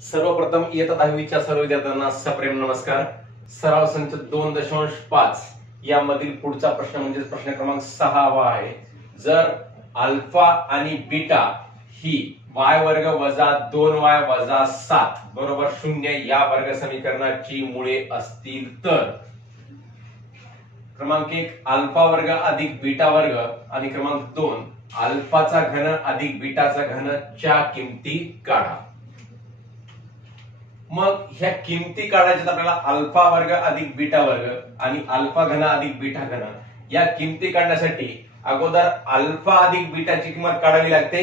सर्वप्रथम इयत्ता 10वीच्या सर्व विद्यार्थ्यांना सप्रेम नमस्कार। सराव संच 2.5 यामधील पुढचा प्रश्न म्हणजे प्रश्न क्रमांक 6 आहे। जर अल्फा आणि बीटा ही y वर्ग वजा 2y वजा 7 बरोबर 0 या वर्ग समीकरणाची मुळे असतील तर क्रमांक 1 अल्फा वर्ग अधिक बीटा वर्ग आणि क्रमांक 2 अल्फाचा घन अधिक बीटाचा घन च्या किमती काढा। मग ह्या किमती काढायच्या आपल्याला अल्फा वर्ग अधिक बीटा वर्ग आणि अल्फा घन अधिक बीटा घन या किमती काढण्यासाठी अगोदर अल्फा अधिक बीटाची किंमत काढावी लागते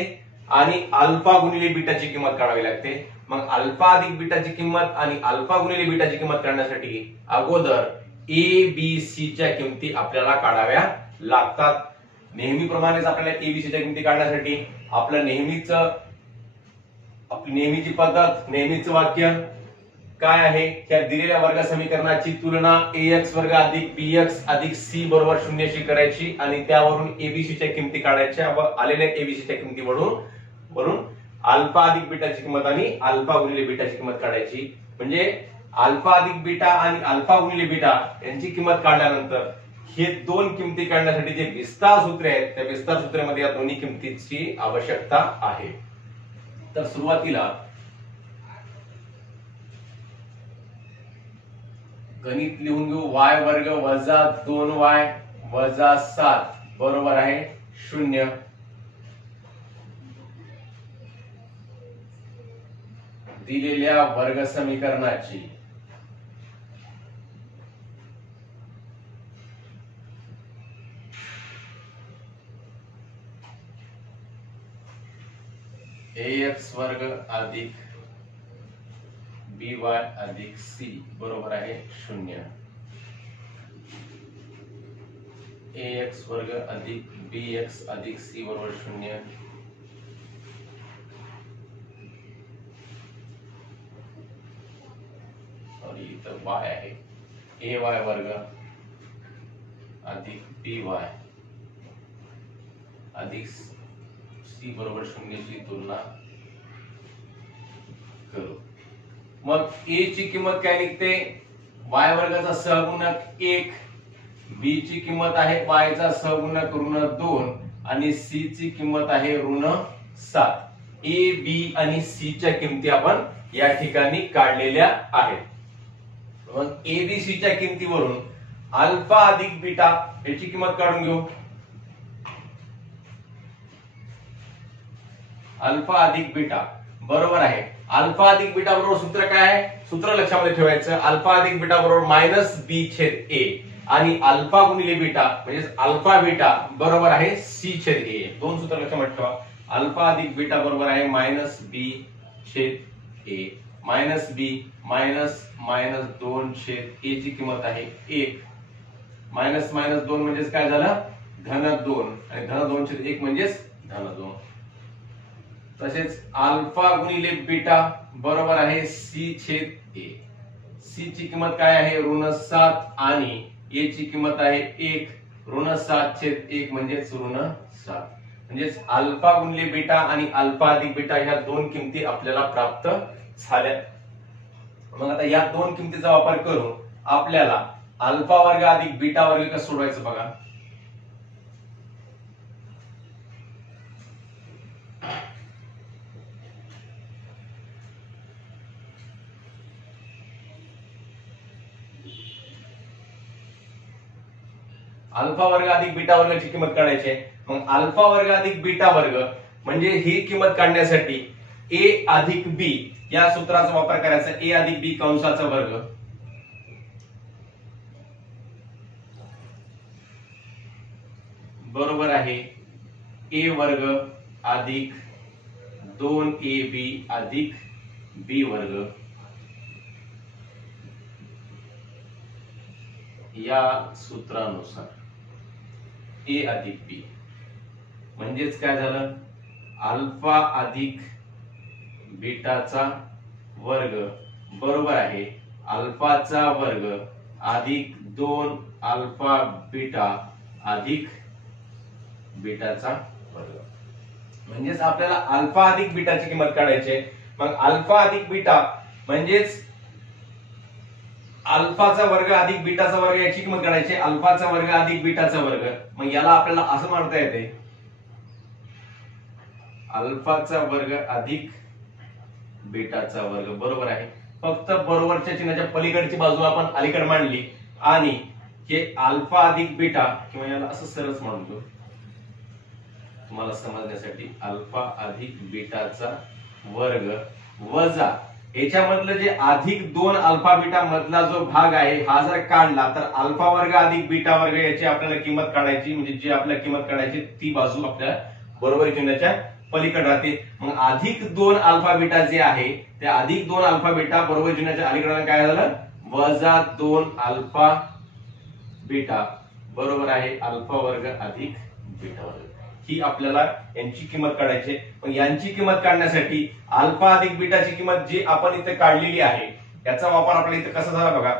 आणि अल्फा गुणिले बीटाची किंमत काढावी लागते। मग अल्फा अधिक बीटाची किंमत आणि अल्फा गुणिले बीटाची किंमत काढण्यासाठी अगोदर ए बी सी च्या किमती आपल्याला काढाव्या लागतात। नेहमीप्रमाणेच आपल्याला ए बी सी च्या किमती काढण्यासाठी आपलं नेहमीची पद्धत नेहमीच वाक्य काय आहे, त्या दिलेल्या वर्ग समीकरणाची तुलना ax वर्ग अधिक bx अधिक c बरोबर 0 शी करायची आणि त्यावरून abc च्या किमती काढायच्या व आलेल्या abc च्या किमती वरून अल्फा अधिक बीटाची किंमत आणि अल्फा गुणिले बीटाची किंमत काढायची। म्हणजे अल्फा अधिक बीटा आणि अल्फा गुणिले बीटा यांची किंमत काढल्यानंतर हे दोन किमती काढण्यासाठी जे विस्तार सूत्र आहे त्या विस्तार सूत्रामध्ये या दोन्ही किमतीची आवश्यकता आहे। तर सुरुवातीला गणित लिहून घेऊ। y वर्ग वजा 2y वजा 7 बरोबर आहे 0। दिलेल्या वर्ग समीकरणाची ax वर्ग अधिक by अधिक c बरोबर आहे 0। ax वर्ग अधिक bx अधिक c बरोबर 0। और इथं y आहे ay वर्ग अधिक by अधिक c बरोबर 0 ची तुलना करू। मग a ची किंमत काय निघते, y वर्गाचा सहगुणक 1, b ची किंमत आहे y चा सहगुणक ऋण 2 आणि c ची किंमत आहे ऋण 7। a b आणि c च्या किमती आपण या ठिकाणी काढलेल्या आहेत। मग a b c च्या किमतीवरून अल्फा अधिक बीटा याची किंमत काढून घेऊ। अल्फा अधिक बीटा बरोबर आहे अल्फा अधिक बीटा बरोबर सूत्र काय आहे, सूत्र लक्षामध्ये ठेवायचं। अल्फा अधिक बीटा बरोबर मायनस बी छेद ए आणि अल्फा गुणिले बीटा म्हणजे अल्फा बीटा बरोबर आहे सी छेद ए। दोन सूत्र लक्षामध्ये ठेवा। अल्फा अधिक बीटा बरोबर आहे मायनस बी छेद ए मायनस बी मायनस मायनस 2 छेद ए ची किंमत आहे 1 मायनस मायनस 2 म्हणजे काय झालं धन 2 आणि धन 2 छेद 1 म्हणजे धन 2। तसेच अल्फा गुणिले बीटा बरोबर आहे सी छेद ए। सी ची किंमत काय आहे ऋण 7 आणि ए ची किंमत आहे 1 ऋण 7 छेद 1 म्हणजे ऋण 7। म्हणजे अल्फा गुणिले बीटा आणि अल्फा अधिक बीटा ह्या दोन किमती आपल्याला प्राप्त झाल्या। मग आता या दोन किमतीचा वापर करून आपल्याला अल्फा वर्ग अधिक बीटा वर्ग कसं सोडवायचं बघा। अल्फा वर्ग अधिक बीटा वर्गाची किंमत काढायची आहे। मग अल्फा वर्ग अधिक बीटा वर्ग म्हणजे ही किंमत काढण्यासाठी a अधिक b या सूत्राचा वापर करायचा। a अधिक b कंसाचा वर्ग बरोबर आहे a वर्ग अधिक 2ab अधिक b वर्ग या सूत्रानुसार a अधिक b म्हणजेच काय झालं अल्फा अधिक बीटाचा वर्ग बरोबर आहे अल्फाचा वर्ग अधिक 2 अल्फा बीटा अधिक बीटाचा वर्ग। म्हणजेच आपल्याला अल्फा अधिक बीटाची किंमत काढायची आहे। मग अल्फा अधिक बीटा म्हणजेच अल्फाचा वर्ग अधिक बीटाचा वर्ग याची किंमत काढायची. अल्फाचा वर्ग अधिक बीटाचा वर्ग. मग याला आपल्याला असं म्हणता येते अल्फाचा वर्ग अधिक बीटाचा वर्ग. बरोबर आहे. फक्त बरोबरच्या चिन्हाच्या पलीकडची बाजू आपण अलीकडे मांडली आणि हे अल्फा अधिक बीटा किंवा याला असं सरळ मांडतो तुम्हाला समजण्यासाठी. अल्फा अधिक बीटाचा वर्ग वजा याच्यामधलं जे अधिक 2 अल्फा बीटा मधला जो भाग आहे हा जर काढला तर अल्फा वर्ग अधिक बीटा वर्ग याची आपल्याला किंमत काढायची. म्हणजे जी आपल्याला किंमत काढायची ती बाजू आपल्या बरोबर चिन्हाच्या पलीकडे राहते. मग अधिक 2 अल्फा बीटा जे आहे ते अधिक 2 अल्फा बीटा बरोबर चिन्हाच्या अलीकडे काय झालं वजा 2 अल्फा बीटा बरोबर आहे अल्फा वर्ग अधिक बीटा वर्ग. ही आपल्याला यांची किंमत काढायची. पण यांची किंमत काढण्यासाठी अल्फा अधिक बीटाची किंमत जी आपण इथे काढलेली आहे याचा वापर आपल्याला इथे कसा झाला बघा.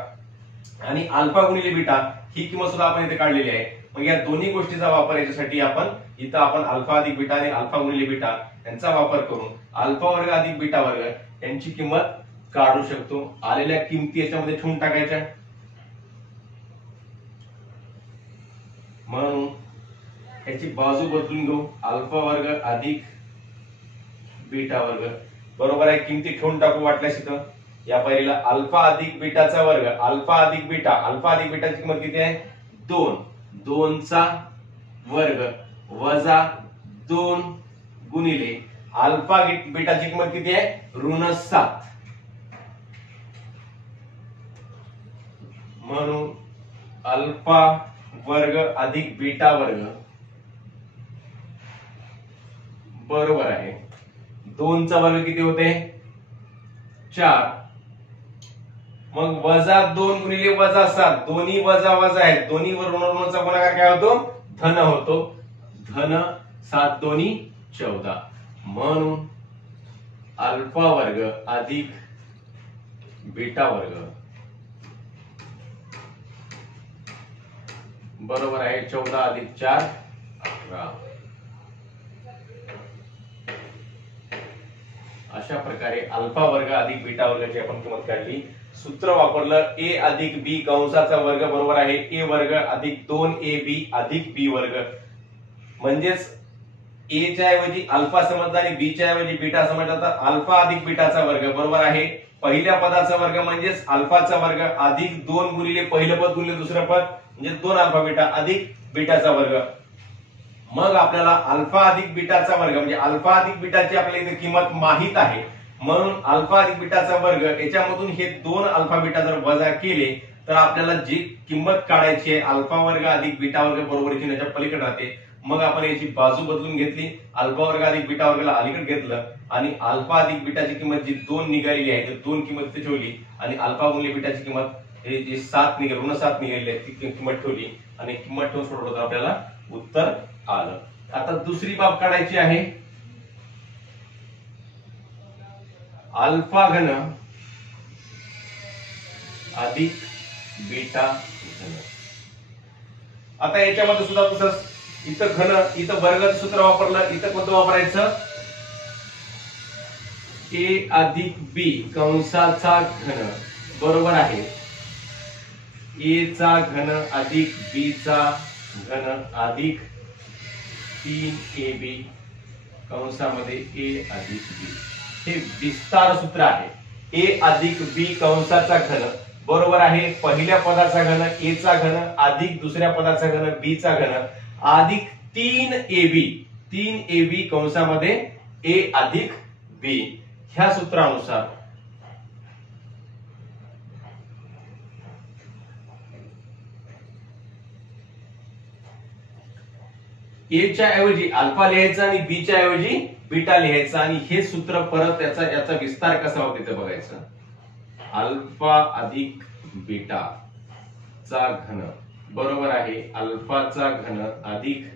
आणि अल्फा गुणिले बीटा ही किंमत सुद्धा आपण इथे काढलेली आहे. मग या दोन्ही गोष्टीचा वापर याच्यासाठी आपण इथं आपण अल्फा अधिक बीटा आणि अल्फा गुणिले बीटा यांचा वापर करून अल्फा वर्ग अधिक बीटा वर्ग यांची किंमत काढू शकतो. आलेल्या किमती याच्यामध्ये ठेवून टाकायच्या. म्हणून याची बाजू बदलून घेऊ. अल्फा वर्ग अधिक बीटा वर्ग बरोबर आहे. किमती ठेवून टाकू वाटल्यास इथं. या पहिलीला अल्फा अधिक बीटाचा वर्ग अल्फा अधिक बीटा. अल्फा अधिक बीटाची किंमत किती आहे 2. 2 चा वर्ग वजा 2 गुणिले अल्फा बीटाची किंमत किती आहे ऋण 7. म्हणून अल्फा वर्ग अधिक बीटा वर्ग बरोबर आहे 2 चा वर्ग किती होते 4. मग वजा 2 गुणिले वजा 7 दोन्ही वजा वजा आहेत. दोन्ही ऋण ऋणचा गुणाकार काय होतो धन होतो. धन 7 दोन्ही 14. म्हणून अल्फा वर्ग अधिक बीटा वर्ग बरोबर आहे 14 अधिक 4 18. अशा प्रकारे अल्फा वर्ग अधिक बीटा वर्गाची आपण किंमत काढली. सूत्र वापरलं a अधिक b कंसाचा वर्ग बरोबर आहे a वर्ग अधिक 2ab अधिक b वर्ग. म्हणजेच a च्या ऐवजी अल्फा समजला आणि b च्या ऐवजी बीटा समजला तर अल्फा अधिक बीटाचा वर्ग बरोबर आहे पहिल्या पदाचा वर्ग म्हणजेच अल्फाचा वर्ग अधिक 2 गुणिले पहिलं पद गुणिले दुसरं पद म्हणजे 2 अल्फा बीटा अधिक बीटाचा वर्ग. मग आपल्याला अल्फा अधिक बीटाचा वर्ग म्हणजे अल्फा अधिक बीटाची आपल्याला इथे किंमत माहित आहे. म्हणून अल्फा अधिक बीटाचा वर्ग याच्यामधून हे 2 अल्फा बीटा जर वजा केले तर आपल्याला जी किंमत काढायची आहे अल्फा वर्ग अधिक बीटा वर्ग बरोबर चिन्हाच्या पलीकडे राहते. मग आपण याची बाजू बदलून घेतली. अल्फा वर्ग अधिक बीटा वर्गाला अलीकडे घेतलं आणि अल्फा अधिक बीटाची किंमत जी 2 निघालेली आहे तर 2 किंमत इथे ठेवली आणि अल्फा गुणिले बीटाची किंमत हे जी 7 निघाली ऋण 7 निघालेली आहे ती किंमत ठेवली आणि किंमत ठेवून सोडवलं तर आपल्याला उत्तर आलं. आता दुसरी बाब काढायची आहे अल्फा घन अधिक बीटा घन. आता याच्यामध्ये सुद्धा तसंच इथं घन इथं वर्गाचं सूत्र वापरलं. इथं कोणतं वापरायचं a अधिक b कंसाचा घन बरोबर आहे a चा घन अधिक b चा घन अधिक 3ab कंसामध्ये a अधिक b. हे विस्तार सूत्र आहे. a अधिक b कंसाचा घन बरोबर आहे पहिल्या पदाचा घन a चा घन अधिक दुसऱ्या पदाचा घन b चा घन अधिक 3ab कंसामध्ये a अधिक b. ह्या सूत्रानुसार a च्या ऐवजी अल्फा लिहायचा आणि b च्या ऐवजी बीटा लिहायचा आणि हे सूत्र परत याचा विस्तार कसा होतो ते बघायचं. अल्फा अधिक बीटा चा घन बरोबर आहे अल्फाचा घन अधिक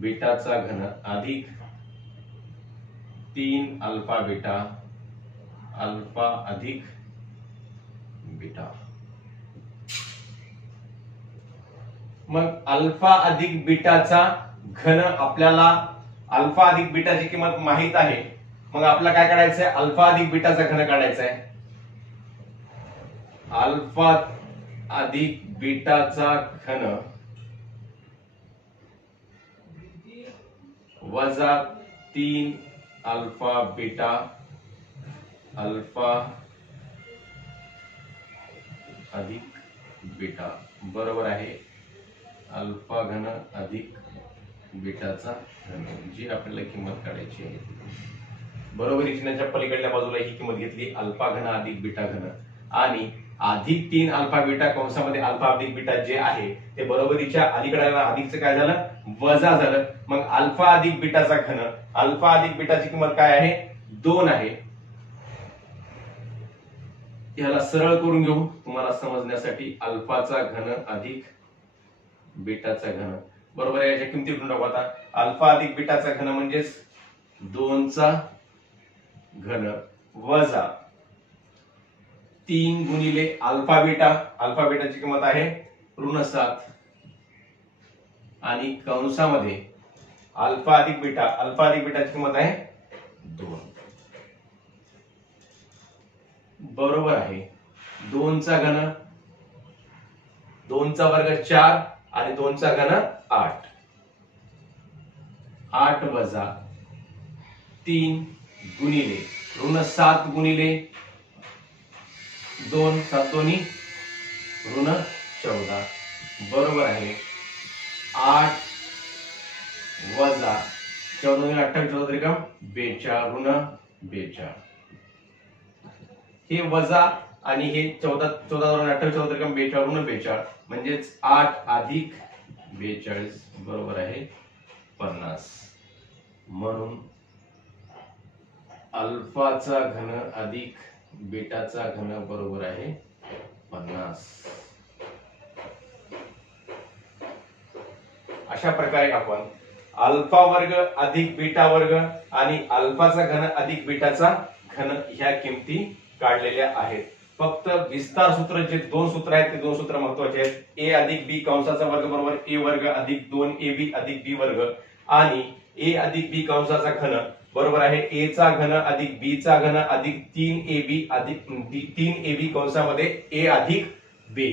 बीटाचा घन अधिक 3 अल्फा बीटा अल्फा अधिक बीटा. मग अल्फा अधिक बीटाचा घन आपल्याला अल्फा अधिक बीटाची किंमत माहित आहे. मग आपल्याला काय काढायचंय, अल्फा अधिक बीटाचा घन काढायचा आहे. अल्फा अधिक बीटाचा घन वजा 3 अल्फा बीटा अल्फा अधिक बीटा बरोबर आहे अल्फा घन अधिक बीटाचा घन, जी आपल्याला किंमत काढायची आहे. बरोबरी चिन्हाच्या पलीकडल्या बाजूला ही किंमत घेतली अल्फा घन अधिक बीटा घन आणि अधिक 3 अल्फा बीटा कंसामध्ये अल्फा अधिक बीटा जे आहे ते बरोबरीच्या अलीकडे अधिकचं काय झालं, वजा झालं. मग अल्फा अधिक बीटाचा घन, अल्फा अधिक बीटाची किंमत काय आहे, 2 आहे. याला सरळ करून घेऊ तुम्हाला समजण्यासाठी. अल्फाचा घन अधिक बीटाचा घन बरोबर आहे, याच्या किमती घेऊन टाकू आता. अल्फा अधिक बीटाचा घन म्हणजेच 2 चा घन वजा 3 गुणिले अल्फा बीटा, अल्फा बीटाची किंमत आहे ऋण 7 आणि कंसामध्ये अल्फा अधिक बीटा, अल्फा अधिक बीटाची किंमत आहे 2 बरोबर आहे. 2 चा घन, 2 चा वर्ग 4 आणि 2 चा घन 8, 8 वजा 3 गुणिले ऋण 7 गुणिले 2, 7 दोन्ही ऋण 14 बरोबर आहे 8 वजा 14 28 14 त्रिकम 42 ऋण 42. हे वजा आणि हे 14 28 14 त्रिकम 42 ऋण 42 म्हणजेच 8 अधिक 42 बरोबर आहे 50. म्हणून अल्फाचा घन अधिक बीटाचा घन बरोबर आहे 50. अशा प्रकारे आपण अल्फा वर्ग अधिक बीटा वर्ग आणि अल्फाचा घन अधिक बीटाचा घन ह्या किमती काढलेल्या आहेत. फक्त विस्तार सूत्र जे 2 सूत्र आहेत ते 2 सूत्र महत्वाचे आहेत. ए अधिक बी कंसाचा वर्ग बरोबर ए वर्ग अधिक 2ab अधिक बी वर्ग आणि ए अधिक बी कंसाचा घन बरोबर आहे ए चा घन अधिक बी चा घन अधिक 3ab अधिक 3ab कंसामध्ये ए अधिक बी.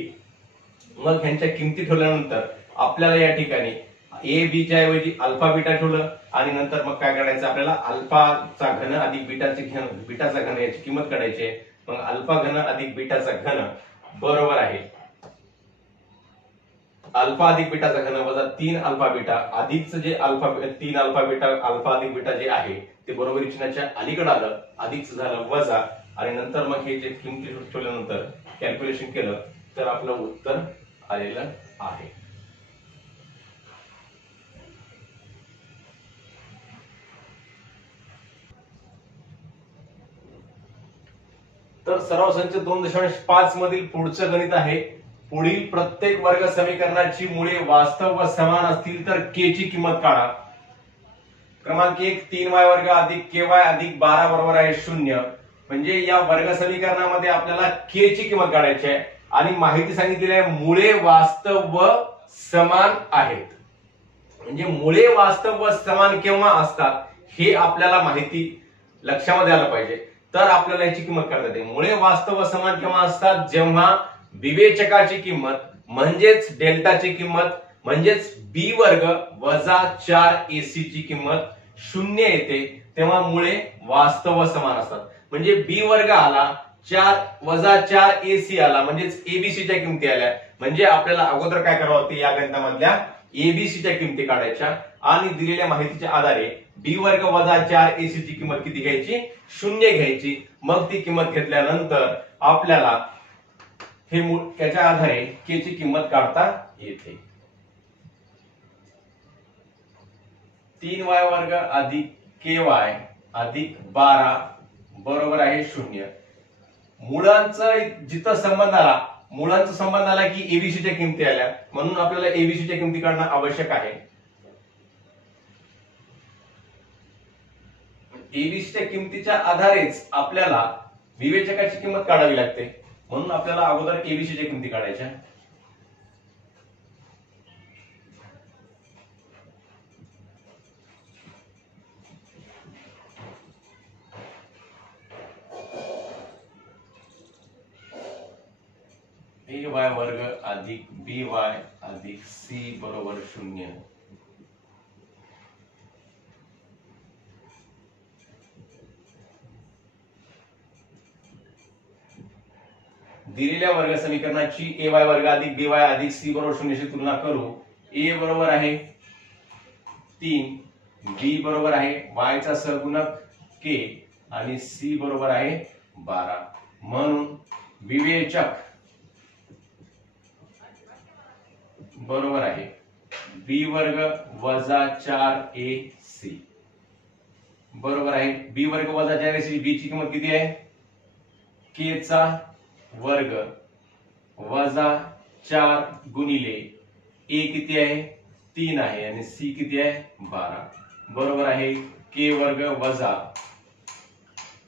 मग ह्यांच्या किमती ठेवल्यानंतर आपल्याला या ठिकाणी ए बी च्या ऐवजी अल्फा बीटा ठेवलं आणि नंतर मग काय करायचं, आपल्याला अल्फाचा घन अधिक बीटाचा घन याची किंमत काढायची आहे. मग अल्फा घन अधिक बीटाचा घन बरोबर आहे अल्फा अधिक बीटाचा घन वजा 3 अल्फा बीटा अधिकचं जे 3 अल्फा बीटा अल्फा अधिक बीटा जे आहे ते बरोबरी चिन्हाच्या अलीकडे आलं, अधिकचं झालं वजा आणि नंतर मग हे जे किमती ठेवल्यानंतर कॅल्क्युलेशन केलं तर आपलं उत्तर आलेलं आहे. तर सराव संच 2.5 मधील पुढचं गणित आहे. पुढील प्रत्येक वर्ग समीकरणाची मुळे वास्तव व समान असतील तर के ची किंमत काढा. क्रमांक 1 3y वर्ग अधिक ky अधिक 12 बरोबर आहे 0. म्हणजे या वर्ग समीकरणामध्ये आपल्याला के ची किंमत काढायची आहे आणि माहिती सांगितलेली आहे मुळे वास्तव व समान आहेत. म्हणजे मुळे वास्तव व समान केव्हा असतात हे आपल्याला माहिती लक्षामध्ये आलं पाहिजे, तर आपल्याला याची किंमत काढता येते. मुळे वास्तव व समान केव्हा असतात, जेव्हा विवेचकाची किंमत म्हणजेच डेल्टाची किंमत म्हणजेच बी वर्ग वजा 4ac ची किंमत 0 येते तेव्हा मुळे वास्तव व समान असतात. म्हणजे बी वर्ग आला 4 वजा 4ac आला म्हणजेच एबीसी च्या किमती आल्या. म्हणजे आपल्याला अगोदर काय करावं लागते, या गणितामधल्या एबीसी च्या किमती काढायच्या आणि दिलेल्या माहितीच्या आधारे बी वर्ग वजा 4ac ची किंमत किती घ्यायची, 0 घ्यायची. मग ती किंमत घेतल्यानंतर आपल्याला हे त्याच्या आधारे के ची किंमत काढता येते. 3y वर्ग अधिक ky अधिक 12 बरोबर आहे 0. मुळांचा जिथं संबंध आला, मुळांचा संबंध आला की एबीसी च्या किमती आल्या, म्हणून आपल्याला एबीसी च्या किमती काढणं आवश्यक आहे. एबीसी च्या किमतीच्या आधारेच आपल्याला विवेचकाची किंमत काढावी लागते, म्हणून आपल्याला अगोदर एबीसी च्या किमती काढायच्या. ए वाय वर्ग अधिक बी वाय अधिक सी बरोबर 0. दिलेल्या वर्ग समीकरणाची ए वाय वर्ग अधिक बी वाय अधिक सी बरोबर 0 शी तुलना करू. ए बरोबर आहे 3, बी बरोबर आहे y चा सहगुणक k आणि सी बरोबर आहे 12. म्हणून विवेचक बरोबर आहे बी वर्ग वजा 4ac बरोबर आहे बी वर्ग वजा 4ac. बी ची किंमत किती आहे? k चा वर्ग वजा 4 गुणिले a किती आहे? 3 आहे आणि सी किती आहे? 12 बरोबर आहे k वर्ग वजा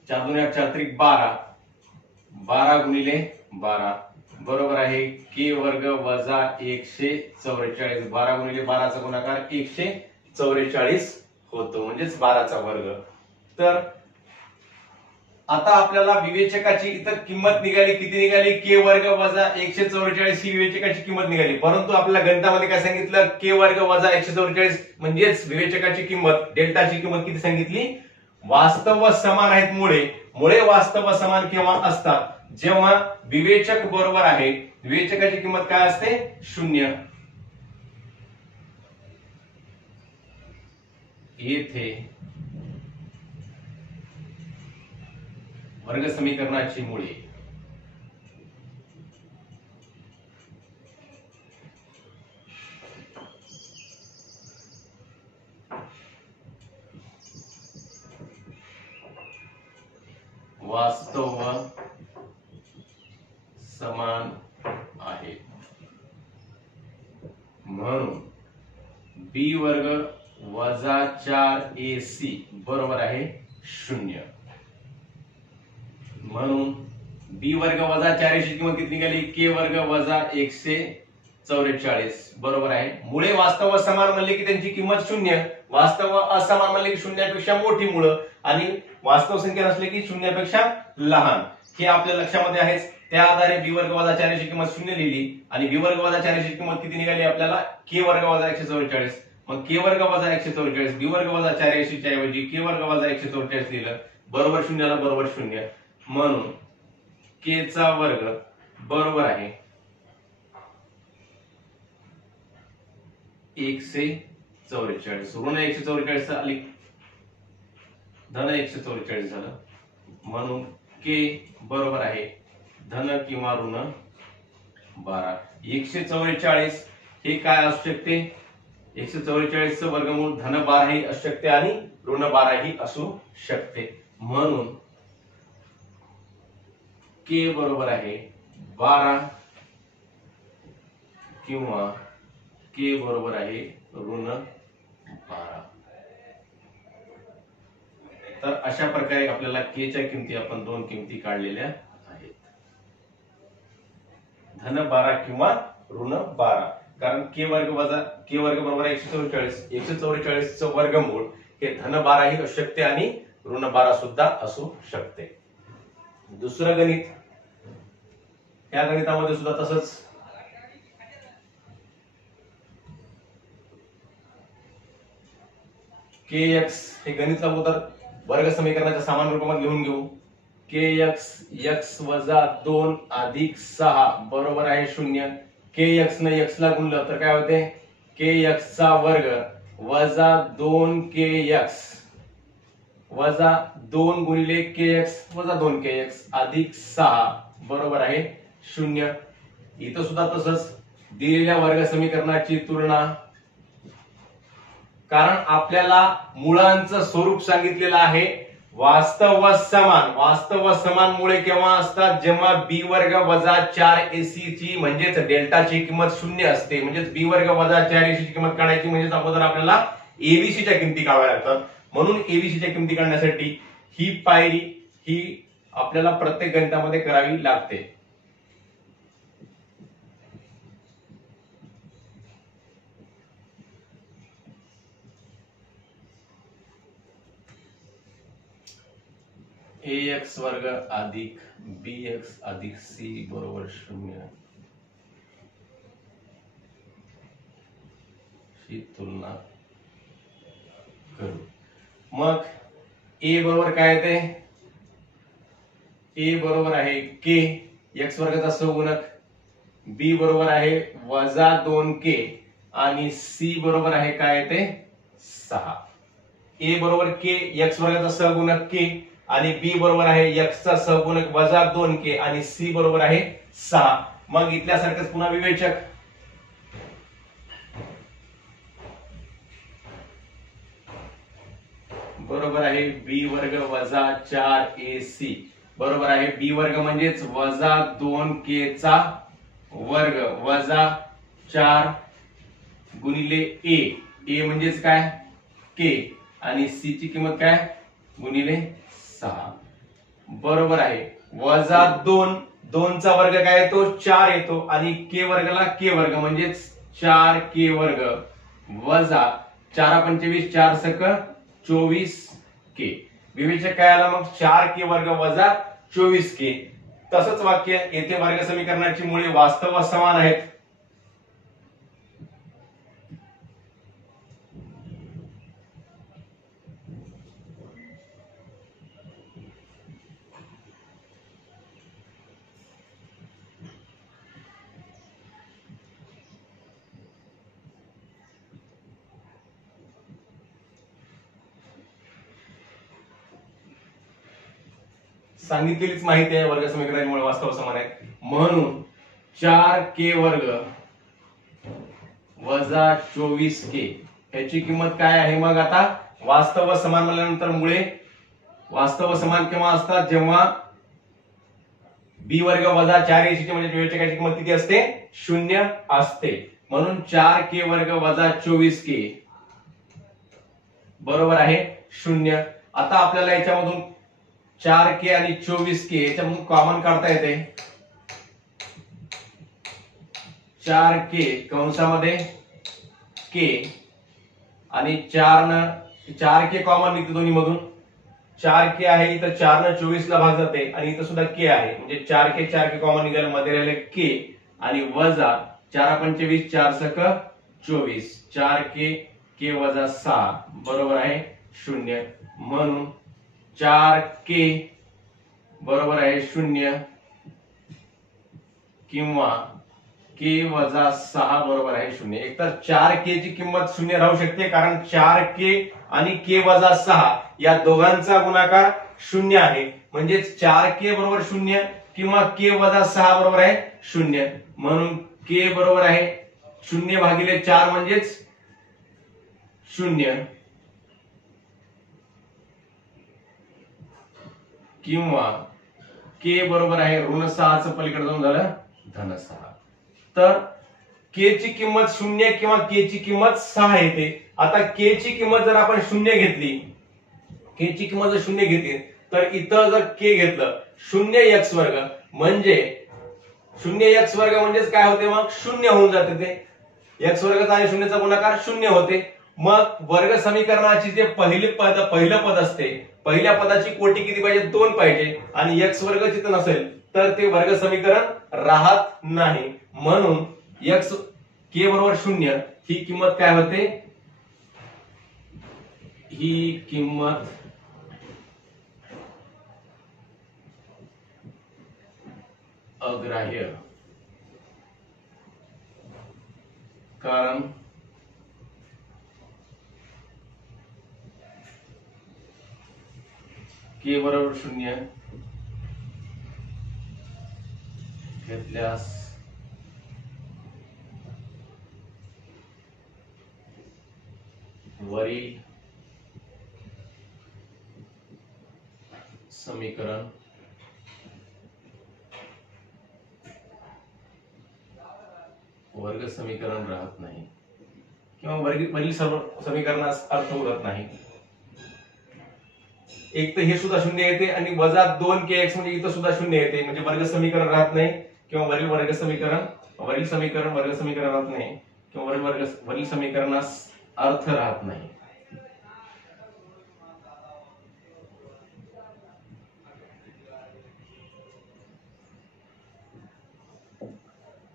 4 2 4 त्रिक 12 12 गुणिले 12 बरोबर आहे k वर्ग वजा 144. 12 गुणिले 12 चा गुणाकार 144 होतो म्हणजेच 12 चा वर्ग. तर आता आपल्याला विवेचकाची इतर किंमत निघाली. किती निघाली? k वर्ग वजा 144 ही विवेचकाची किंमत निघाली. परंतु आपल्याला गणितामध्ये काय सांगितलं? k वर्ग वजा 144 म्हणजेच विवेचकाची किंमत डेल्टाची किंमत किती सांगितली? वास्तव समान आहेत मुळे वास्तव समान केव्हा असतात? जेव्हा विवेचक बरोबर आहे. विवेचकाची किंमत काय असते? 0. येथे वर्ग समीकरणाची मुळे वास्तव समान आहे. म्हणून बी वर्ग वजा 4ac बरोबर आहे 0. म्हणून बी वर्ग वजा 4ac ची किंमत किती निघाली? k वर्ग वजा 144 बरोबर आहे. मुळे वास्तव समान म्हणले की त्यांची किंमत 0. वास्तव असमान म्हणले की 0 पेक्षा मोठी मुळे आणि वास्तव संख्या नसले की 0 पेक्षा लहान. हे आपल्या लक्षामध्ये आहेच. त्या आधारे बी वर्ग वजा 4ac ची किंमत 0 लिहिली आणि बी वर्ग वजा 4ac ची किंमत किती निघाली आपल्याला? k वर्ग वजा 144. मग k वर्ग वजा 144 बी वर्ग वजा 4ac च्या ऐवजी k वर्ग वजा 144 लिहिलं बरोबर 0 ला बरोबर 0. म्हणून k चा वर्ग बरोबर आहे 144. ऋण 144 आली धन 144 झालं. म्हणून k बरोबर आहे धन किंवा ऋण 12. 144 हे काय असू शकते? 144 चं वर्गमूळ धन 12 ही असू शकते आणि ऋण 12 ही असू शकते. म्हणून k बरोबर आहे 12 किंवा k बरोबर आहे ऋण 12. तर अशा प्रकारे आपल्याला k च्या किमती आपण दोन किमती काढलेल्या आहेत. धन 12 किंवा ऋण 12. कारण k वर्ग बरोबर 144. 144 चं वर्गमूळ हे धन 12 ही असू शकते आणि ऋण 12 सुद्धा असू शकते. दुसरं गणित, या गणितामध्ये सुद्धा तसंच kx हे गणित अगोदर वर्ग समीकरणाच्या समान रूपात लिहून घेऊ. kx x वजा 2 अधिक 6 बरोबर आहे 0. kx ने x ला गुणलं तर काय होते? kx चा वर्ग वजा 2kx वजा 2 गुणिले kx वजा 2kx अधिक 6 बरोबर आहे 0. इथं सुद्धा तसंच दिलेल्या वर्ग समीकरणाची तुलना. कारण आपल्याला मुळांचं स्वरूप सांगितलेलं आहे वास्तव समान मुळे केव्हा असतात? जेव्हा बी वर्ग वजा 4ac ची म्हणजेच डेल्टाची किंमत 0 असते. म्हणजेच बी वर्ग वजा 4ac ची किंमत काढायची म्हणजेच अगोदर आपल्याला एबीसी च्या किमती काढाव्या लागतात. म्हणून एबीसी च्या किमती काढण्यासाठी ही पायरी ही आपल्याला प्रत्येक गणितामध्ये करावी लागते. ax वर्ग अधिक bx अधिक c बरोबर 0. ची तुलना करू. मग ए बरोबर काय येते? ए बरोबर आहे के एक्स वर्गाचा सहगुणक, बी बरोबर आहे वजा 2k आणि सी बरोबर आहे काय येते 6. ए बरोबर के एक्स वर्गाचा सहगुणक के आणि बी बरोबर आहे एक्स चा सहगुणक वजा 2k आणि सी बरोबर आहे 6. मग इथल्यासारखंच पुन्हा विवेचक बरोबर आहे बी वर्ग वजा 4ac बरोबर आहे बी वर्ग म्हणजेच वजा 2k चा वर्ग वजा 4 गुणिले ए. ए म्हणजेच काय के आणि सी ची किंमत काय गुणिले 6 बरोबर आहे वजा 2 चा वर्ग काय येतो 4 येतो आणि के वर्गाला के वर्ग म्हणजेच 4k वर्ग वजा 4 25 4 सक 24k. विवेचक काय आला मग 4k वर्ग वजा 24k. तसंच वाक्य येथे वर्ग समीकरणाची मुळे वास्तव समान आहेत. सांगितलेलीच माहिती आहे वर्ग समीकरणामुळे वास्तव समान आहेत म्हणून 4k वर्ग वजा 24k याची किंमत काय आहे. मग आता वास्तव समान म्हणल्यानंतर मुळे वास्तव समान केव्हा असतात जेव्हा बी वर्ग वजा 4ac म्हणजे विवेचकाची किंमत किती असते 0 असते. म्हणून 4k वर्ग वजा 24k बरोबर आहे 0. आता आपल्याला याच्यामधून 4k आणि 24k याच्यामधून कॉमन काढता येते. 4k कंसामध्ये k आणि 4k कॉमन निघते दोन्ही मधून. 4k आहे इथं 4 न 24 ला भाग जाते आणि इथं सुद्धा k आहे म्हणजे 4k कॉमन निघाले मध्ये राहिले k आणि वजा 4 25 4 सक 24 4k k वजा 6 बरोबर आहे 0. म्हणून 4k बरोबर आहे 0 किंवा k वजा 6 बरोबर आहे 0. एकतर 4k ची किंमत 0 राहू शकते कारण 4k आणि k वजा 6 या दोघांचा गुणाकार 0 आहे म्हणजेच 4k बरोबर 0 किंवा k वजा 6 बरोबर आहे 0. म्हणून k बरोबर आहे 0 भागिले 4 म्हणजेच 0 किंवा k बरोबर आहे ऋण 6 चं पलीकडे जाऊन झालं धन 6. तर k ची किंमत 0 किंवा k ची किंमत 6 येते. आता k ची किंमत जर आपण 0 घेतली k ची किंमत जर 0 घेतली तर इथं जर k घेतलं 0x वर्ग म्हणजे 0x वर्ग म्हणजेच काय होते मग 0 होऊन जाते ते x वर्गाचा आणि 0 चा गुणाकार 0 होते. मग वर्ग समीकरणाची जे पहिलं पद असते पहिल्या पदाची कोटी किती पाहिजे 2 पाहिजे आणि x वर्ग जिथं नसेल तर ते वर्ग समीकरण राहत नाही. म्हणून x k बरोबर 0 ही किंमत काय होते ही किंमत अग्राह्य कारण k बरोबर 0 घेतल्यास वरील समीकरण वर्ग समीकरण राहत नाही किंवा वरील सर्व समीकरणास अर्थ उरत नाही. एक तर हे सुद्धा 0 येते आणि वजा 2kx म्हणजे इथं सुद्धा 0 येते म्हणजे वर्ग समीकरण राहत नाही किंवा वरील समीकरण वर्ग समीकरण राहत नाही किंवा वरील समीकरणास अर्थ राहत नाही.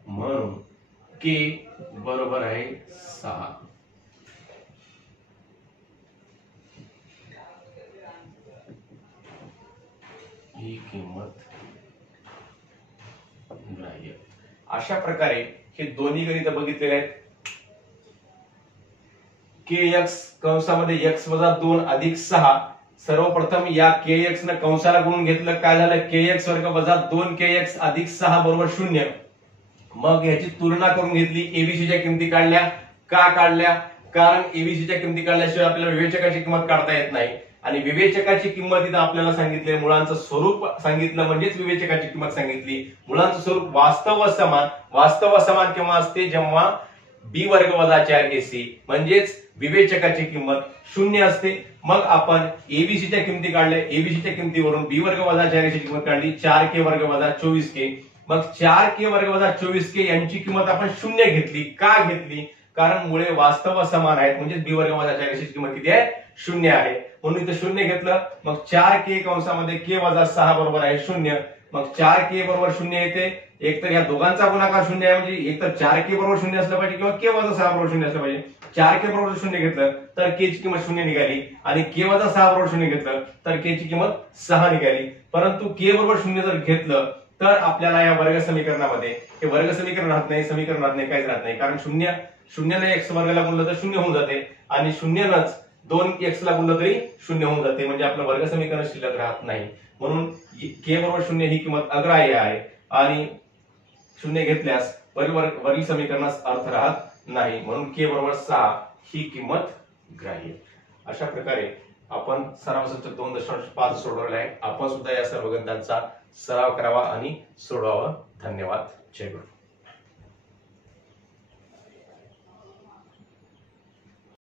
म्हणून k बरोबर आहे 6. ही किंमत ग्राह्य. अशा प्रकारे हे दोन्ही गणित बघितलेले आहेत. kx कंसामध्ये x वजा 2 अधिक 6. सर्वप्रथम या kx न कंसाला गुणून घेतलं, काय झालं, kx वर्ग वजा 2kx अधिक 6 बरोबर 0. मग याची तुलना करून घेतली, एबीसीच्या किमती काढल्या. का काढल्या? कारण एबीसीच्या किमती काढल्याशिवाय आपल्याला विवेचकाची किंमत काढता येत नाही, आणि विवेचकाची किंमत इथं आपल्याला सांगितले, मुळांचं स्वरूप सांगितलं म्हणजेच विवेचकाची किंमत सांगितली. मुळांचं स्वरूप वास्तव व समान. वास्तव व समान केव्हा असते? जेव्हा बी वर्ग वजा 4ac म्हणजेच विवेचकाची किंमत 0 असते. मग आपण एबीसीच्या किमती काढल्या, एबीसीच्या किमतीवरून बी वर्ग वजा 4ac ची किंमत काढली, 4k वर्ग वजा 24k. मग 4k वर्ग वजा 24k यांची किंमत आपण 0 घेतली. का घेतली? कारण मुळे वास्तव समान आहेत, म्हणजे बी वर्ग वजा 4ac ची किंमत किती आहे? 0 आहे. म्हणून इथे 0 घेतलं. मग 4k कंसामध्ये k वजा 6 बरोबर आहे 0. मग 4k बरोबर 0 येते. एक तर या दोघांचा गुणाकार 0 आहे, म्हणजे एक तर 4k बरोबर 0 असलं पाहिजे किंवा k वजा 6 बरोबर 0 असलं पाहिजे. 4k बरोबर 0 घेतलं तर k ची किंमत 0 निघाली, आणि k वजा 6 बरोबर 0 घेतलं तर k ची किंमत 6 निघाली. परंतु k बरोबर 0 जर घेतलं तर आपल्याला या वर्ग समीकरणामध्ये हे वर्ग समीकरण राहत नाही, समीकरण राहत नाही, काहीच राहत नाही. कारण 0 ने x वर्गाला गुणलं तर 0 होऊन जाते, आणि 0 नच 2x ला गुणलं तरी 0 होऊन जाते, म्हणजे आपलं वर्ग समीकरण शिल्लक राहत नाही. म्हणून k बरोबर 0 ही किंमत अग्राह्य आहे, आणि 0 घेतल्यास वर्ग समीकरणास अर्थ राहत नाही. म्हणून k बरोबर 6 ही किंमत ग्राह्य. अशा प्रकारे आपण सराव सत्र 2.5 सोडवला आहे. आपण सुद्धा या सर्व गणितांचा सराव करावा आणि सोडवावा. धन्यवाद. जय गुरु.